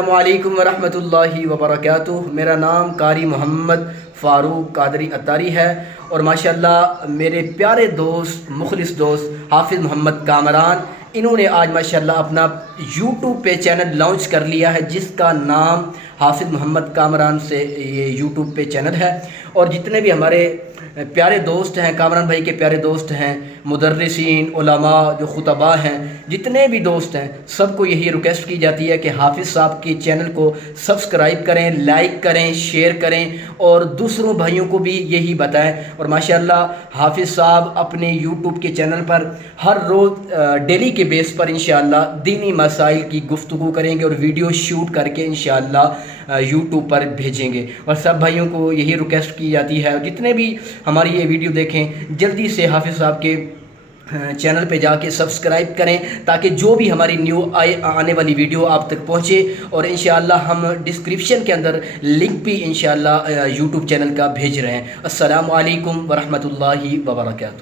السلام علیکم ورحمۃ اللہ وبرکاتہ۔ میرا نام قاری محمد فاروق قادری اتاری ہے اور ماشاءاللہ میرے پیارے دوست مخلص دوست حافظ محمد کامران، انہوں نے آج ماشاءاللہ اپنا یوٹیوب پہ چینل لانچ کر لیا ہے جس کا نام حافظ محمد کامران سے یہ یوٹیوب پہ چینل ہے۔ اور جتنے بھی ہمارے پیارے دوست ہیں، کامران بھائی کے پیارے دوست ہیں، مدرسین، علماء، جو خطباء ہیں، جتنے بھی دوست ہیں، سب کو یہی ریکویسٹ کی جاتی ہے کہ حافظ صاحب کے چینل کو سبسکرائب کریں، لائک کریں، شیئر کریں اور دوسروں بھائیوں کو بھی یہی بتائیں۔ اور ماشاءاللہ حافظ صاحب اپنے یوٹیوب کے چینل پر ہر روز ڈیلی کے بیس پر انشاءاللہ دینی مسائل کی گفتگو کریں گے اور ویڈیو شوٹ کر کے انشاءاللہ یوٹیوب پر بھیجیں گے۔ اور سب بھائیوں کو یہی ریکویسٹ کی جاتی ہے، جتنے بھی ہماری یہ ویڈیو دیکھیں جلدی سے حافظ صاحب کے چینل پہ جا کے سبسکرائب کریں تاکہ جو بھی ہماری نیو آنے والی ویڈیو آپ تک پہنچے۔ اور انشاءاللہ ہم ڈسکرپشن کے اندر لنک بھی انشاءاللہ یوٹیوب چینل کا بھیج رہے ہیں۔ السلام علیکم ورحمۃ اللہ وبرکاتہ۔